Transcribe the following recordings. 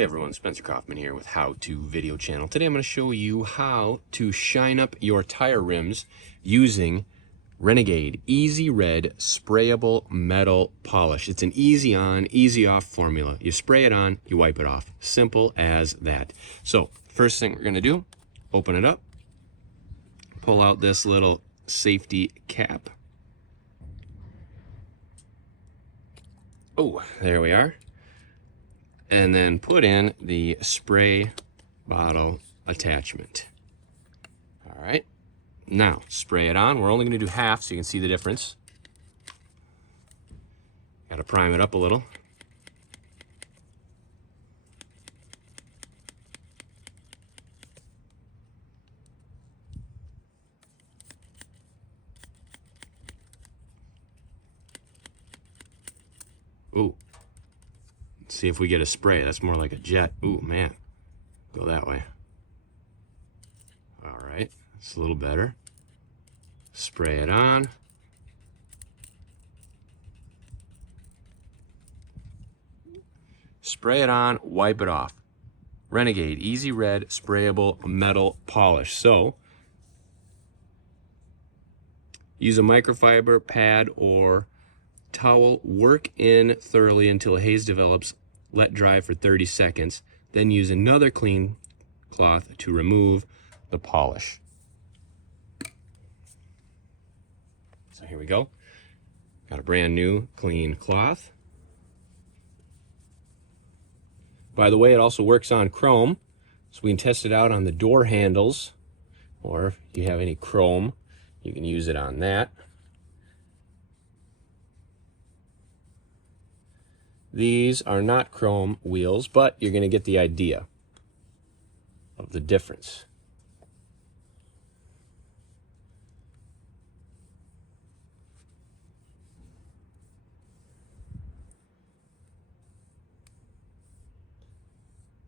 Hey everyone, Spencer Kaufman here with How To Video Channel. Today I'm going to show you how to shine up your tire rims using Renegade Easy Red sprayable metal polish. It's an easy on, easy off formula. You spray it on, you wipe it off. Simple as that. So first thing we're going to do, open it up, pull out this little safety cap. Oh, there we are. And then put in the spray bottle attachment. All right, now spray it on. We're only going to do half so you can see the difference. Got to prime it up a little. Ooh. See if we get a spray. That's more like a jet. Ooh, man. Go that way. All right. It's a little better. Spray it on. Spray it on, wipe it off. Renegade Easy Red sprayable metal polish. So, use a microfiber pad or towel, work in thoroughly until a haze develops, let dry for 30 seconds, then use another clean cloth to remove the polish. So here we go. Got a brand new clean cloth. By the way, it also works on chrome, so we can test it out on the door handles, or if you have any chrome, you can use it on that. These are not chrome wheels, but you're going to get the idea of the difference.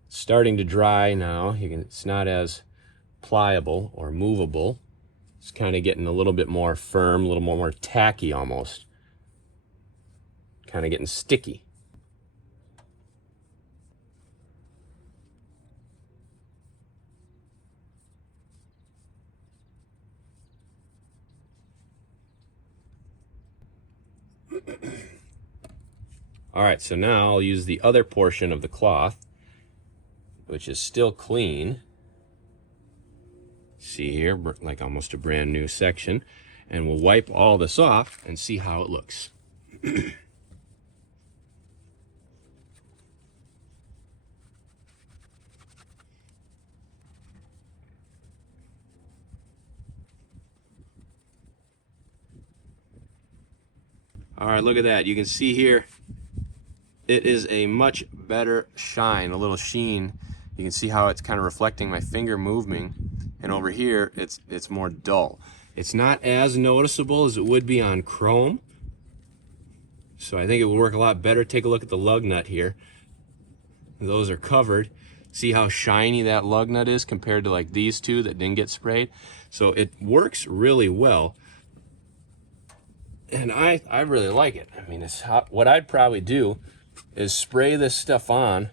It's starting to dry now. It's not as pliable or movable. It's kind of getting a little bit more firm, a little more tacky almost. Kind of getting sticky. All right, so now I'll use the other portion of the cloth, which is still clean. See here, like almost a brand new section. And we'll wipe all this off and see how it looks. All right, look at that. You can see here, it is a much better shine, a little sheen. You can see how it's kind of reflecting my finger moving. And over here, it's more dull. It's not as noticeable as it would be on chrome. So I think it will work a lot better. Take a look at the lug nut here. Those are covered. See how shiny that lug nut is compared to like these two that didn't get sprayed? So it works really well. And I really like it. I mean, what I'd probably do is spray this stuff on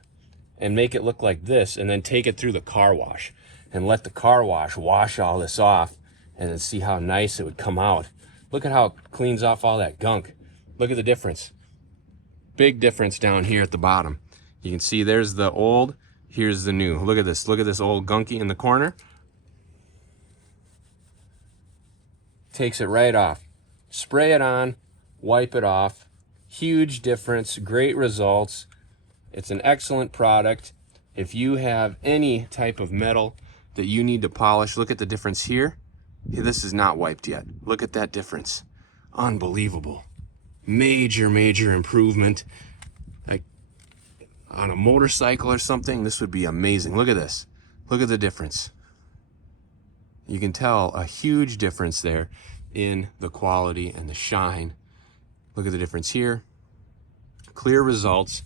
and make it look like this, and then take it through the car wash and let the car wash all this off, and then see how nice it would come out. Look at how it cleans off all that gunk. Look at the difference. Big difference down here at the bottom. You can see there's the old, here's the new. Look at this. Look at this old gunky in the corner. Takes it right off. Spray it on, wipe it off. Huge difference, great results. It's an excellent product. If you have any type of metal that you need to polish, look at the difference here. This is not wiped yet. Look at that difference. Unbelievable. Major, major improvement. Like on a motorcycle or something, this would be amazing. Look at this. Look at the difference. You can tell a huge difference there in the quality and the shine. Look at the difference here. Clear results.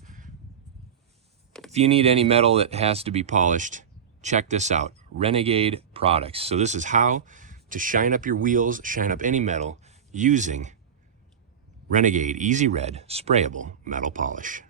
If you need any metal that has to be polished, check this out. Renegade products. So this is how to shine up your wheels, shine up any metal using Renegade Easy Red sprayable metal polish.